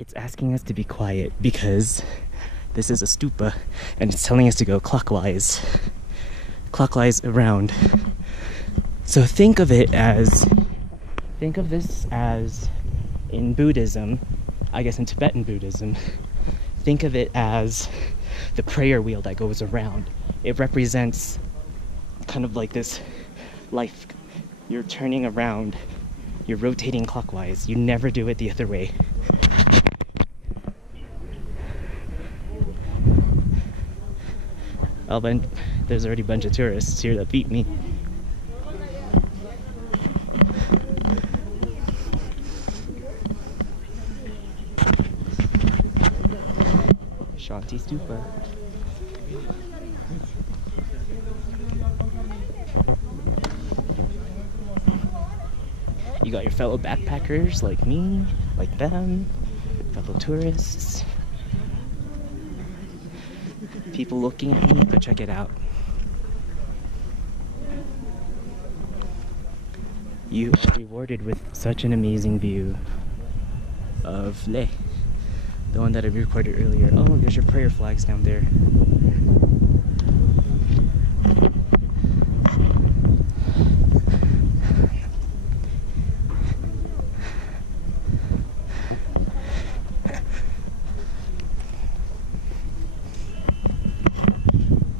It's asking us to be quiet because this is a stupa and it's telling us to go clockwise around. So think of this as in Buddhism, I guess in Tibetan Buddhism, think of it as the prayer wheel that goes around. It represents kind of like this life. You're turning around, you're rotating clockwise. You never do it the other way. There's already a bunch of tourists here that beat me. Shanti Stupa. You got your fellow backpackers like me, like them, fellow tourists. People looking at me, but check it out. You are rewarded with such an amazing view of Leh, the one that I recorded earlier. Oh, there's your prayer flags down there.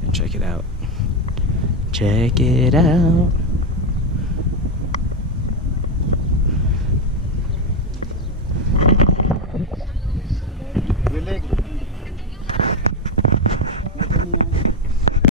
And check it out. Check it out.